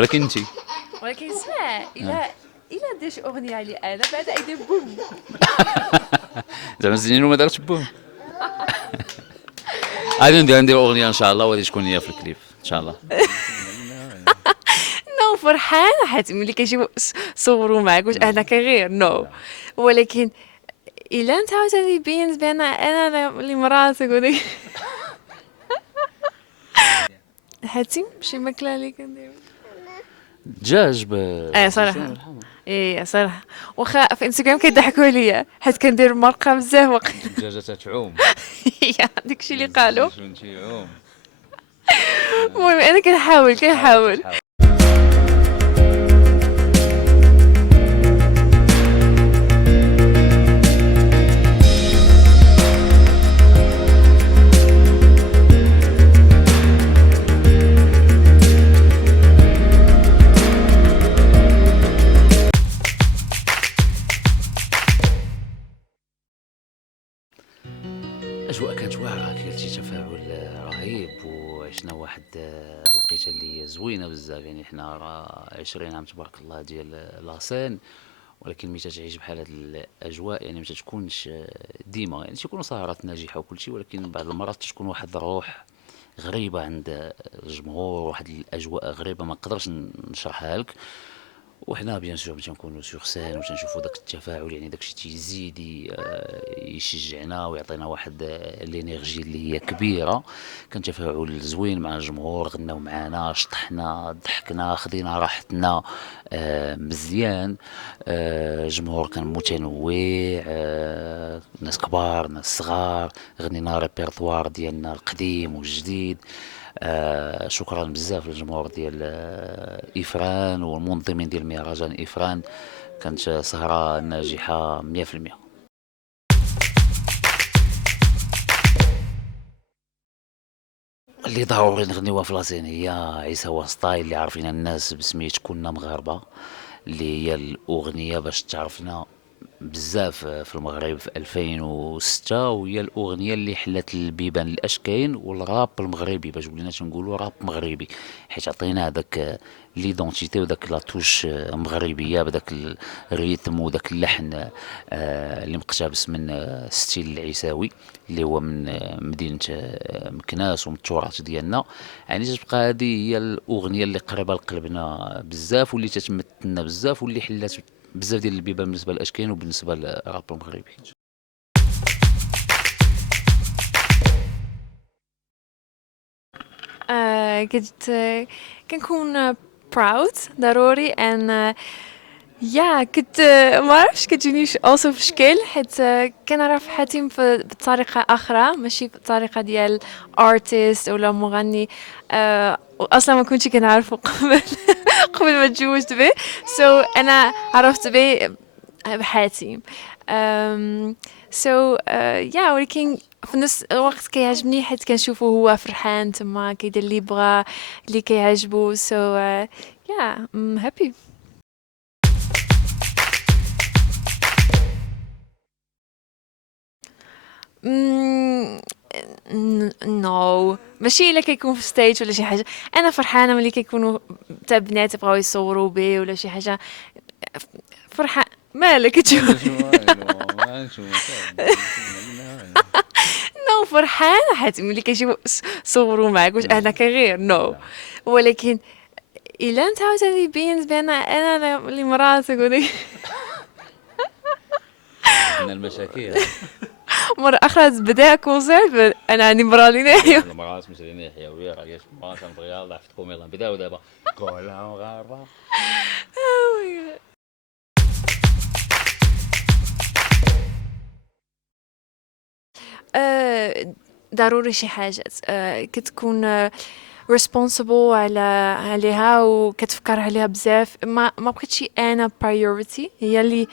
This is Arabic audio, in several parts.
ولكن انت ولكن اسمع، الا داش اغنيه لي انا بعد يدير بوم. زعما الزينين وما دارتش بوم. غادي ندير اغنيه ان شاء الله، وغادي تكون هي في الكليب ان شاء الله. نو فرحانه حيت ملي كيجيو صوروا معاك واش انا كغير نو. ولكن الا انت عاوتاني بينت بان انا اللي مراتك وديك حاتم شي ماكله اللي كندير. دجاج صراحه. صراحه واخا في انستغرام كيضحكوا عليا حيت كندير مرقه بزاف واقيلا. دجاجه تتعوم. داكشي اللي قالوا. شنو تيعوم. المهم انا كنحاول. الاجواء كانت واعره، كاين شي تفاعل رهيب، وعشنا واحد الوقيته اللي هي زوينه بزاف. يعني حنا راه 20 عام تبارك الله ديال لاسين، ولكن ملي تتعيش بحال هاد الاجواء يعني ما تتكونش ديما. يعني تيكونوا سهرات ناجحه وكل شيء، ولكن بعض المرات تكون واحد الروح غريبه عند الجمهور، واحد الاجواء غريبه ما نقدرش نشرحها لك. وحنا بيان سور ملي تنكونوا سوغ سين وتنشوفوا داك التفاعل، يعني داكشي تيزيد يشجعنا ويعطينا واحد الانرجي اللي هي كبيره. كان تفاعل زوين مع الجمهور، غناو معانا، شطحنا، ضحكنا، خدينا راحتنا مزيان. الجمهور كان متنوع، ناس كبار ناس صغار، غنينا ريبرتوار ديالنا القديم والجديد. شكرا بزاف للجمهور ديال إفران والمنظمين ديال مهرجان إفران. كانت سهرة ناجحة 100%. اللي ضروري نغنيوها في لاسين هي عيسى وسطاي، اللي عارفين الناس بسميت كنا مغاربة، اللي هي الأغنية باش تعرفنا بزاف في المغرب في 2006، وهي الاغنيه اللي حلت البيبان الاشكاين والراب المغربي، باش ولينا تنقولوا راب مغربي، حيت عطينا هذاك ليدونتيتي وداك لاتوش مغربيه بداك الريتم وداك اللحن اللي مقتبس من ستيل العيساوي اللي هو من مدينه مكناس ومن التراث ديالنا. يعني تبقى هذه هي الاغنيه اللي قريبه لقلبنا بزاف، واللي تتمثلنا بزاف، واللي حلات بزاف ديال البيبان بالنسبه للاشكال وبالنسبه للراب المغربي. كنت كنكون براود ضروري ان يا كنت ما عرفتش كتجيني also في شكل حيت كنعرف حاتم بطريقه اخرى ماشي بطريقه ديال ارتست ولا مغني. اصلا ما كنتش كنعرفه قبل ما تزوجت به. انا عرفت به بحاتم. ولكن في نفس الوقت كيعجبني حيت كنشوفه هو فرحان تما كيدير اللي بغا اللي كيعجبو I'm happy. نو ماشي الا كيكون في ستيج ولا شي حاجه. انا فرحانه ملي كيكونوا تاع بنات بغاو يصوروا بي ولا شي حاجه. فرحان مالك تشوف. نو فرحانه حيت ملي كيجيو صوروا معاك واش انا كغير نو. ولكن الا انت عاوتاني بينت بان انا اللي مراتك وديك من المشاكل مرة أخرى بدا كونسيرت أنا عندي مرة اللي ناحية المرأة مش اللي ناحية ويا راه مرأة تنبغيها ضعفتكم يلا بداو دابا كلها مغاربة. ضروري شي حاجات كتكون responsible عليها وكتفكر عليها بزاف. ما بقيتش انا priority هي اللي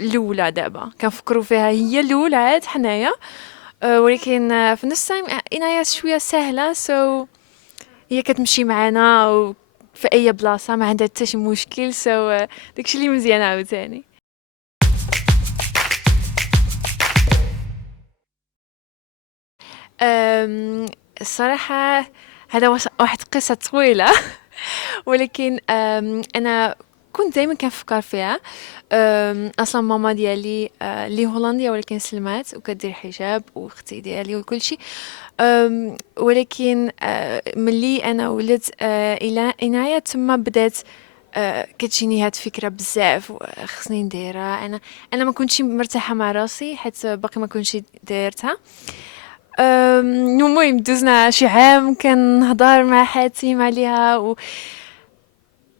الاولى دابا كنفكروا فيها هي الاولى عاد حنايا. ولكن في نفس التايم عناية شويه سهله هي كتمشي معنا في اي بلاصه ما عندها حتى شي مشكل داكشي اللي مزيان عاوتاني. الصراحه هذا واحد قصه طويله ولكن أنا كنت دايما كنفكر فيها. اصلا ماما ديالي اللي هولنديه ولكن سلمات وكدير حجاب، واختي ديالي وكل شيء. ولكن ملي انا ولدت الى عناية تما بدات كتجيني هاد الفكره بزاف خصني نديرها. انا ما كنتش مرتاحه مع راسي حيت باقي ما كنتش دايرتها. المهم دوزنا شي عام كنهضر مع حاتم عليها، و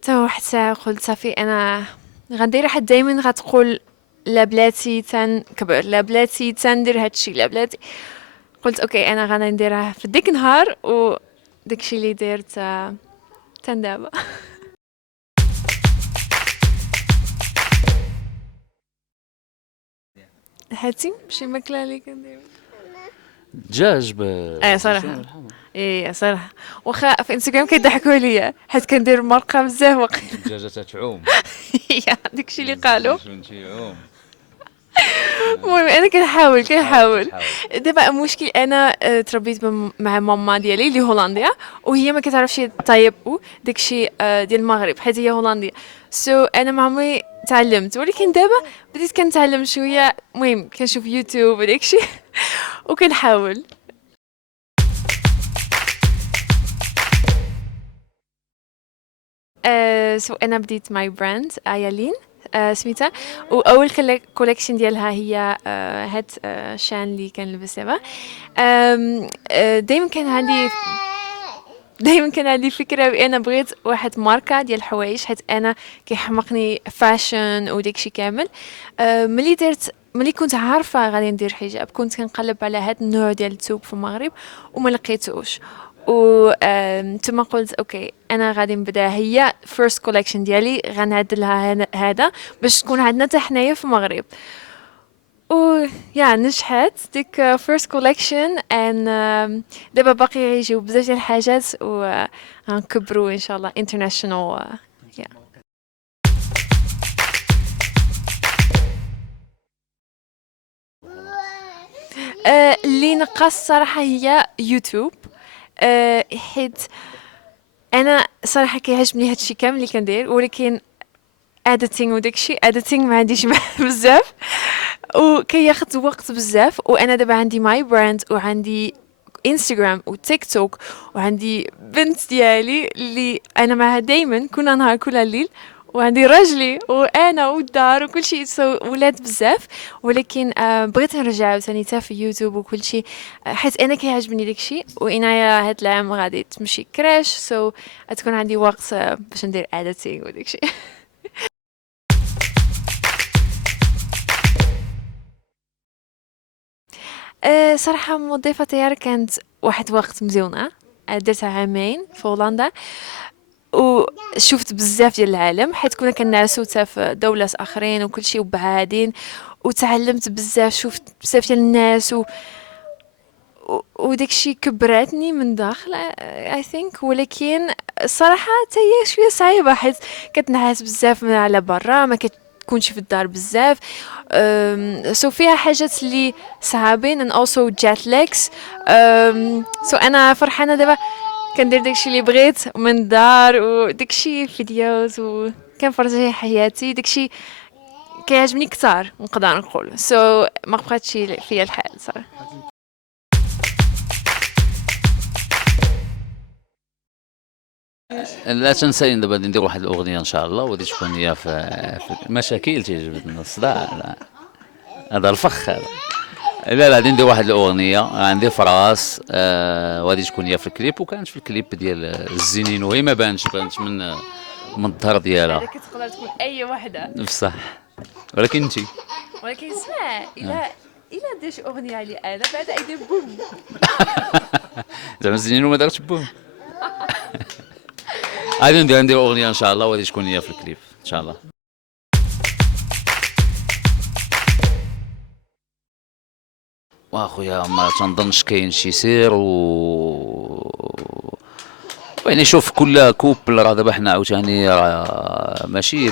حتى واحد الساعه قلت صافي انا غندير. حد دايما غتقول لا بلاتي تنكبر، لا بلاتي تندير هادشي، لا بلاتي. قلت اوكي انا غادي نديرها في ديك النهار، وداكشي اللي درت تندابا. حاتم شي ماكله اللي كندير؟ دجاج صراحه. بالزيتون والحمر. ايه صراحه، واخا في انستغرام كيضحكوا عليا حيت كندير مرقه بزاف واقيلا. الدجاجه تتعوم. داكشي اللي قالوا. الزيتون تيعوم. المهم انا كنحاول تحاول. دابا المشكل انا تربيت مع ماما ديالي اللي هولنديه، وهي ما كتعرفش طيب داكشي ديال المغرب حيت هي هولنديه. انا ما عمري تعلمت، ولكن دابا بديت كنتعلم شويه. المهم كنشوف يوتيوب وداكشي وكنحاول. انا بديت ماي براند ايالين سميتها، واول كوليكشن ديالها هي هاد شان اللي كنلبس دابا. دايما كان عندي فكره بان بغيت واحد ماركه ديال الحوايج، حيت انا كيحمقني فاشن وداكشي كامل. ملي كنت عارفه غادي ندير حجاب كنت كنقلب على هاد النوع ديال الثوب في المغرب وما لقيتوش. ثم قلت اوكي انا غادي نبدا، هي فيرست كوليكشن ديالي غنعدلها هذا باش تكون عندنا حتى حنايا في المغرب. و نجحت ديك فيرست كوليكشن. ان دابا باقي يجيو بزاف ديال الحاجات وغنكبروا ان شاء الله انترناشونال. اللي نقص صراحه هي يوتيوب. حيت انا صراحه كيعجبني هادشي كامل اللي كندير، ولكن اديتينغ وداكشي ما عنديش بزاف وكياخد وقت بزاف. وانا دابا عندي ماي براند وعندي انستغرام وتيك توك وعندي بنت ديالي اللي انا معها دايما كنا نهار كل الليل، وعندي راجلي وانا والدار وكل شيء ولاد بزاف. ولكن بغيت نرجع عاوتاني حتى في يوتيوب وكل شيء حيت انا كيعجبني داكشي. وانايا هاد العام غادي تمشي كراش تكون عندي وقت باش ندير اديتينغ وداكشي. صراحة موظفة طيار كانت واحد وقت مزيونة. درتها عامين في هولندا وشفت بزاف ديال العالم حيت كنا كنعسو حتى في دولات اخرين وكل شيء وبعادين، وتعلمت بزاف، شفت بزاف ديال الناس وداكشي كبراتني من داخل اي ثينك. ولكن الصراحه حتى هي شويه صعيبه حيت كتنعس بزاف من على برا، ما كتكونش في الدار بزاف. فيها حاجات اللي صعابين and also jet lags. انا فرحانه دابا كندير داكشي اللي بغيت من الدار وداكشي فيديوز وكنفرجي حياتي. داكشي كيعجبني كتار نقدر نقول ما بقاتش فيا الحال صراحه. لا تنساني دابا غادي ندير واحد الاغنيه ان شاء الله، وغادي تكون هي في المشاكل تيجبدنا الصداع. لا هذا الفخ هذا. لا غادي ندير واحد الاغنيه عندي في راس وغادي تكون هي في الكليب، وكانت في الكليب ديال الزينين وهي ما بانت من الظهر ديالها. كتقدر تكون اي وحده بصح ولكن انت ولكن اسمع الا دير شي اغنيه علي انا بعد يدير بوم. زعما الزينين وما دارتش بوم. غادي ندير اغنيه ان شاء الله وغادي تكون هي في الكليب ان شاء الله. واخويا ما تنظنش كاين شي سير يعني شوف كل كوبل راه دابا حنا عاوتاني راه ماشي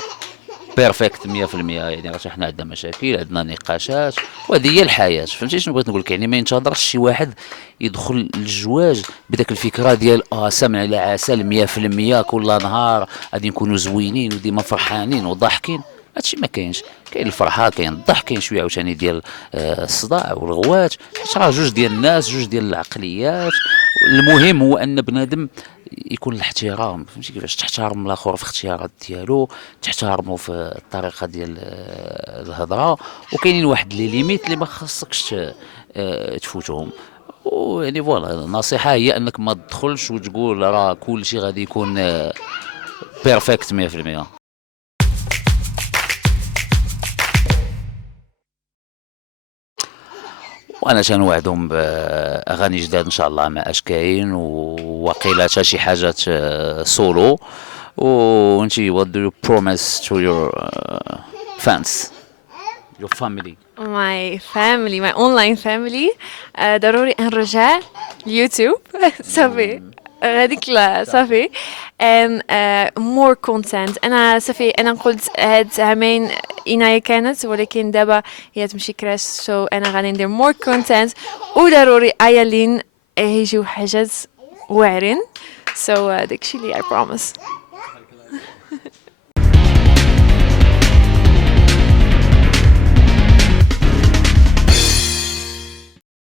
بيرفكت 100%. يعني راه حنا عندنا مشاكل، عندنا نقاشات، وهذه هي الحياة. فهمتي شنو بغيت نقول لك؟ يعني ما ينتظرش شي واحد يدخل للزواج بداك الفكرة ديال سمع على عسل 100% كل نهار غادي نكونوا زوينين وديما فرحانين وضاحكين. هادشي ما كاينش. كاين الفرحة، كاين الضحك، كاين شوية عاوتاني ديال الصداع والغوات، حيت راه جوج ديال الناس، جوج ديال العقليات. المهم هو ان بنادم يكون الاحترام. فهمتي كيفاش؟ تحترم الاخر في اختيارات ديالو، تحترمه في الطريقه ديال الهضره، وكاينين واحد لي ليميت اللي ما خاصكش تفوتهم. ويعني فوالا النصيحه هي انك ما تدخلش وتقول راه كل شيء غادي يكون بيرفكت 100%. وانا تنوعدهم باغاني جداد ان شاء الله مع اشكاين، ووقيلا حتى شي حاجات سولو. وانتي what do you promise to your fans, your family? My family, my online family. ضروري نرجع اليوتيوب. صافي هذيك لا صافي. and more content. انا صافي انا قلت هاد عامين عناية كانت، ولكن دابا هي تمشي كراش، سو انا غادي ندير more content. وضروري ايالين يجيو حاجات واعرين. so داكشي اللي I promise.